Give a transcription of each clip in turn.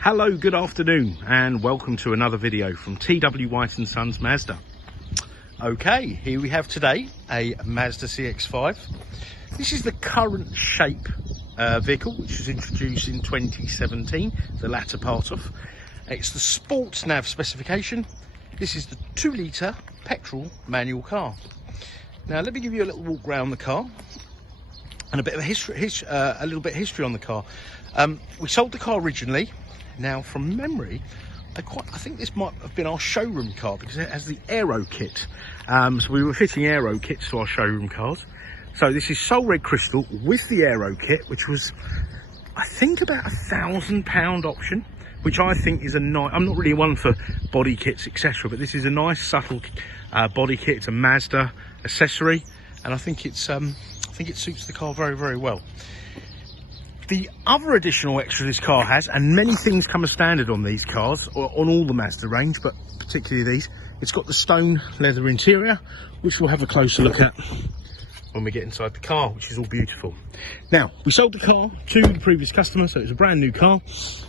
Hello, good afternoon, and welcome to another video from T.W White Sons Mazda. Okay, here we have today a Mazda CX-5. This is the current shape vehicle, which was introduced in 2017, the latter part of. It's the Sport Nav specification. This is the 2-litre petrol manual car. Now, let me give you a little walk around the car and a bit of a little bit of history on the car. We sold the car originally. Now, from memory, I think this might have been our showroom car because it has the Aero kit. So we were fitting Aero kits to our showroom cars. So this is Soul Red Crystal with the Aero kit, which was, I think, about £1,000 option, which I think is a nice. I'm not really one for body kits, etc., but this is a nice subtle body kit. It's a Mazda accessory, and I think it suits the car very, very well. The other additional extra this car has, and many things come as standard on these cars, or on all the Mazda range, but particularly these, it's got the stone leather interior, which we'll have a closer look at when we get inside the car, which is all beautiful. Now, we sold the car to the previous customer, so it's a brand new car,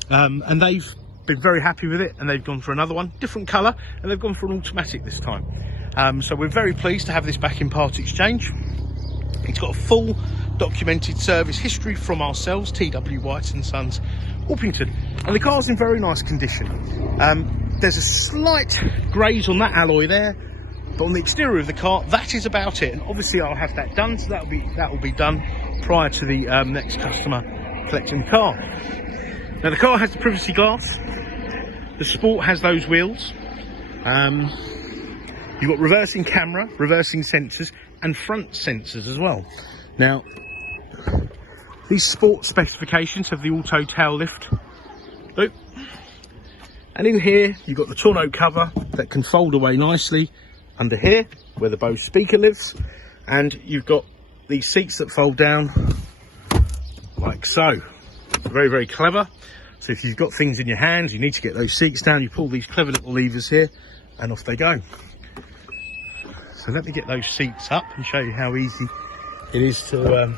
and they've been very happy with it, and they've gone for another one, different colour, and they've gone for an automatic this time. So we're very pleased to have this back in part exchange. It's got a full documented service history from ourselves, T.W White Sons, Orpington, and the car's in very nice condition. There's a slight graze on that alloy there, but on the exterior of the car, that is about it. And obviously, I'll have that done, so that will be done prior to the next customer collecting the car. Now, the car has the privacy glass. The Sport has those wheels. You've got reversing camera, reversing sensors, and front sensors as well. Now, these Sport specifications have the auto tail lift. Oop. And in here, you've got the tonneau cover that can fold away nicely under here, where the Bose speaker lives. And you've got these seats that fold down like so. Very, very clever. So if you've got things in your hands, you need to get those seats down, you pull these clever little levers here, and off they go. So let me get those seats up and show you how easy it is to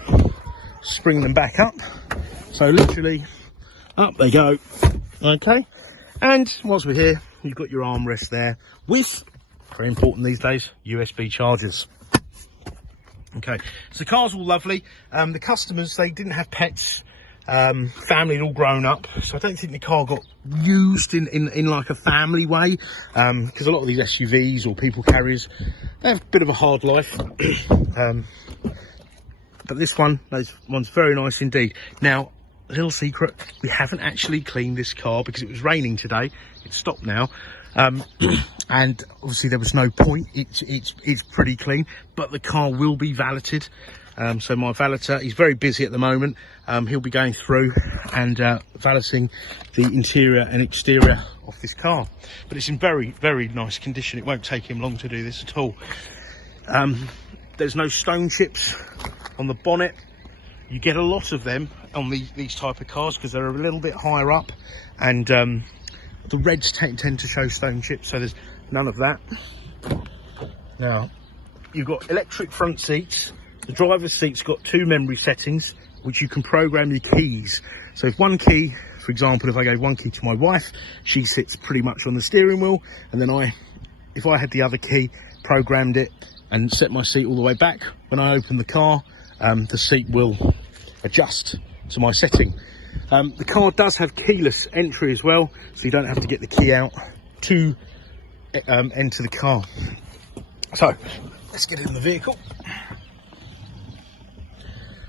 spring them back up. So literally up they go. Okay, and whilst we're here, you've got your armrest there with, very important these days, USB chargers. Okay, so the car's all lovely. The customers, they didn't have pets, family had all grown up, so I don't think the car got used in like a family way, because a lot of these SUVs or people carriers, they have a bit of a hard life. But this one's very nice indeed. Now, a little secret, we haven't actually cleaned this car because it was raining today. It's stopped now, and obviously there was no point. It's pretty clean, but the car will be valeted. So my valeter, he's very busy at the moment. He'll be going through and valeting the interior and exterior of this car, but it's in very, very nice condition. It won't take him long to do this at all. There's no stone chips on the bonnet. You get a lot of them on these type of cars because they're a little bit higher up, and the reds tend to show stone chips, so there's none of that. Now, you've got electric front seats. The driver's seat's got 2 memory settings, which you can program your keys. So if one key, for example, if I gave one key to my wife, she sits pretty much on the steering wheel, and then if I had the other key, programmed it and set my seat all the way back, when I open the car, the seat will adjust to my setting. The car does have keyless entry as well, so you don't have to get the key out to enter the car. So let's get in the vehicle.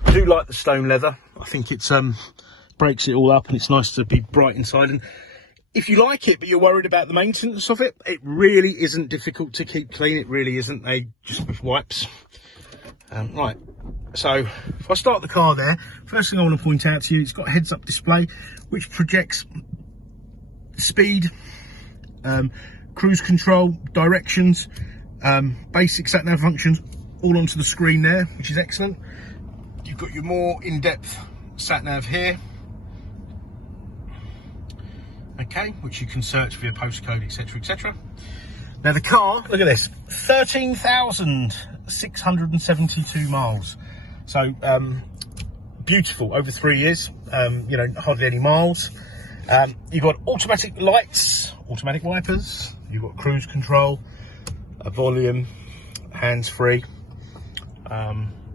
I do like the stone leather. I think it's breaks it all up, and it's nice to be bright inside. And if you like it but you're worried about the maintenance of it, it really isn't difficult to keep clean. It really isn't. They just with wipes. Right, so if I start the car there, first thing I want to point out to you, it's got a heads-up display which projects speed, cruise control, directions, basic sat-nav functions all onto the screen there, which is excellent. You've got your more in-depth sat-nav here, okay, which you can search for your postcode, etc, etc. Now the car, look at this, 13,672 miles. So beautiful over 3 years, you know, hardly any miles. You've got automatic lights, automatic wipers, you've got cruise control, a volume, hands-free,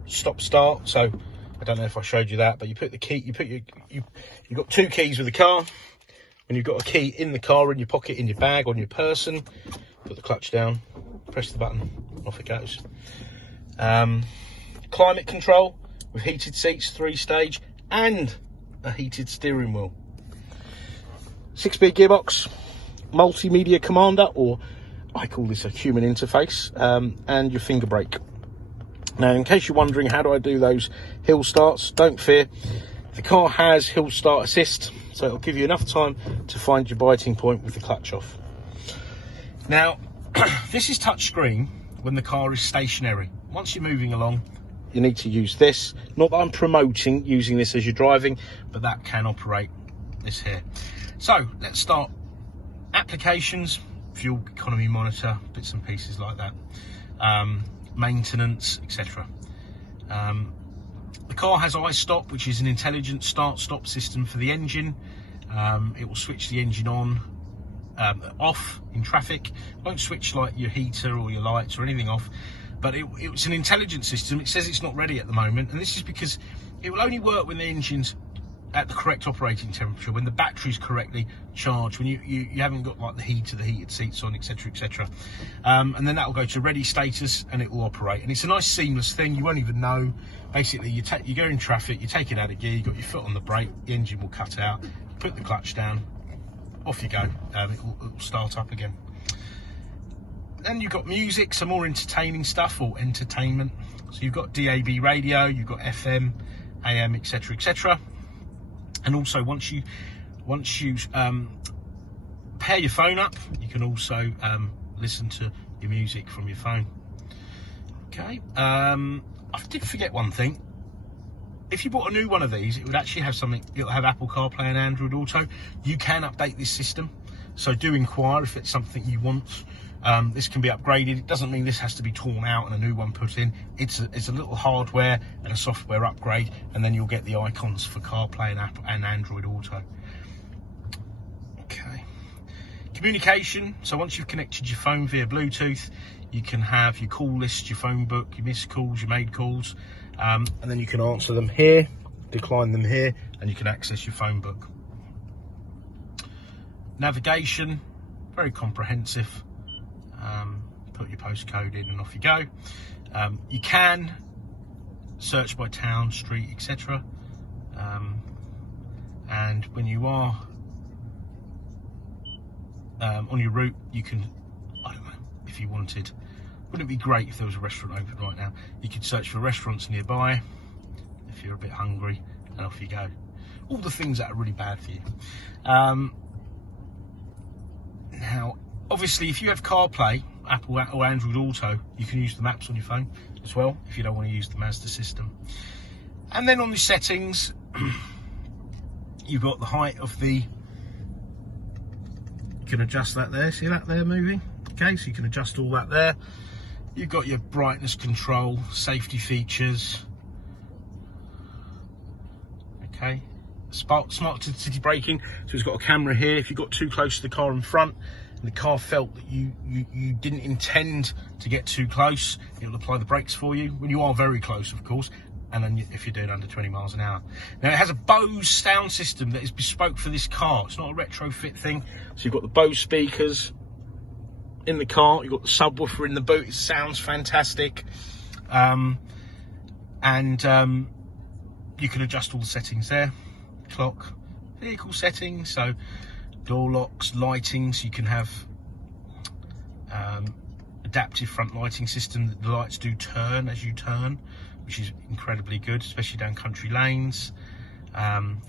stop start. So I don't know if I showed you that, but you put the key, you've got 2 keys with the car. When you've got a key in the car, in your pocket, in your bag, on your person, put the clutch down, press the button, off it goes. Climate control with heated seats, 3-stage, and a heated steering wheel. 6-speed gearbox, multimedia commander, or I call this a human interface, and your finger brake. Now, in case you're wondering, how do I do those hill starts? Don't fear, the car has hill start assist, so it'll give you enough time to find your biting point with the clutch off. Now, this is touchscreen when the car is stationary. Once you're moving along, you need to use this. Not that I'm promoting using this as you're driving, but that can operate this here. So let's start. Applications, fuel economy monitor, bits and pieces like that, maintenance, etc. The car has iStop, which is an intelligent start-stop system for the engine. It will switch the engine on, off in traffic. It won't switch like your heater or your lights or anything off, but it's an intelligent system. It says it's not ready at the moment, and this is because it will only work when the engine's at the correct operating temperature, when the battery's correctly charged, when you haven't got like the heated seats on, etc, etc. And then that will go to ready status and it will operate, and it's a nice seamless thing. You won't even know. Basically, you go in traffic, you take it out of gear, you got your foot on the brake, the engine will cut out, you put the clutch down, off you go. It will start up again. Then you've got music, some more entertaining stuff, or entertainment. So you've got DAB radio, you've got FM, AM, etc, etc. And also, once you pair your phone up, you can also listen to your music from your phone. Okay. I did forget one thing. If you bought a new one of these, it would actually have something. It'll have Apple CarPlay and Android Auto. You can update this system, so do inquire if it's something you want. This can be upgraded. It doesn't mean this has to be torn out and a new one put in. It's a little hardware and a software upgrade, and then you'll get the icons for CarPlay and Android Auto. Okay. Communication. So once you've connected your phone via Bluetooth, you can have your call list, your phone book, your missed calls, your made calls, and then you can answer them here, decline them here, and you can access your phone book. Navigation, very comprehensive. Put your postcode in and off you go. You can search by town, street, etc. And when you are on your route, you can, I don't know, if you wanted, wouldn't it be great if there was a restaurant open right now? You could search for restaurants nearby if you're a bit hungry, and off you go. All the things that are really bad for you. Now, obviously, if you have CarPlay, Apple or Android Auto, you can use the maps on your phone as well, if you don't want to use the Mazda system. And then on the settings, you've got the height of the, you can adjust that there, see that there moving? Okay, so you can adjust all that there. You've got your brightness control, safety features. Okay, smart city braking, so it's got a camera here. If you got too close to the car in front, and the car felt that you didn't intend to get too close, it will apply the brakes for you when you are very close, of course, and then if you're doing under 20 miles an hour. Now, it has a Bose sound system that is bespoke for this car. It's not a retrofit thing. So you've got the Bose speakers in the car, you've got the subwoofer in the boot. It sounds fantastic. You can adjust all the settings there. Clock, vehicle settings, so door locks, lighting, so you can have adaptive front lighting system. The lights do turn as you turn, which is incredibly good, especially down country lanes.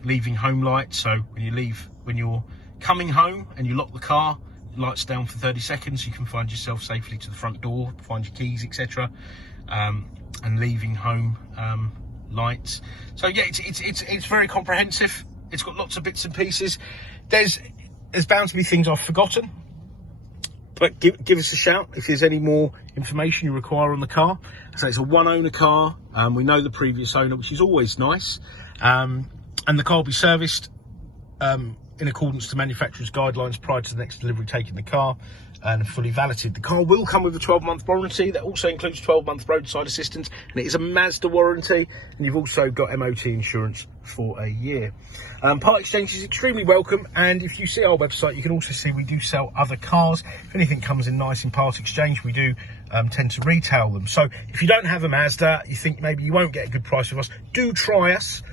Leaving home lights, so when you're coming home and you lock the car, lights down for 30 seconds, you can find yourself safely to the front door, find your keys, etc. And leaving home lights. So yeah, it's very comprehensive. It's got lots of bits and pieces. There's bound to be things I've forgotten, but give us a shout if there's any more information you require on the car. So it's a one-owner car. We know the previous owner, which is always nice. And the car will be serviced in accordance to manufacturer's guidelines prior to the next delivery taking the car, and fully validated. The car will come with a 12-month warranty that also includes 12-month roadside assistance, and it is a Mazda warranty, and you've also got MOT insurance for a year. Part exchange is extremely welcome, and if you see our website, you can also see we do sell other cars. If anything comes in nice in part exchange, we do tend to retail them. So if you don't have a Mazda, you think maybe you won't get a good price with us, do try us.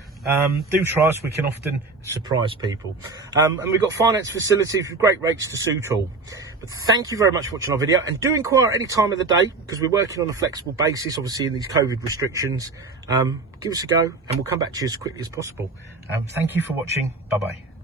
We can often surprise people. And we've got finance facilities with great rates to suit all. But thank you very much for watching our video, and do inquire at any time of the day, because we're working on a flexible basis, obviously in these COVID restrictions. Give us a go and we'll come back to you as quickly as possible. Thank you for watching. Bye bye.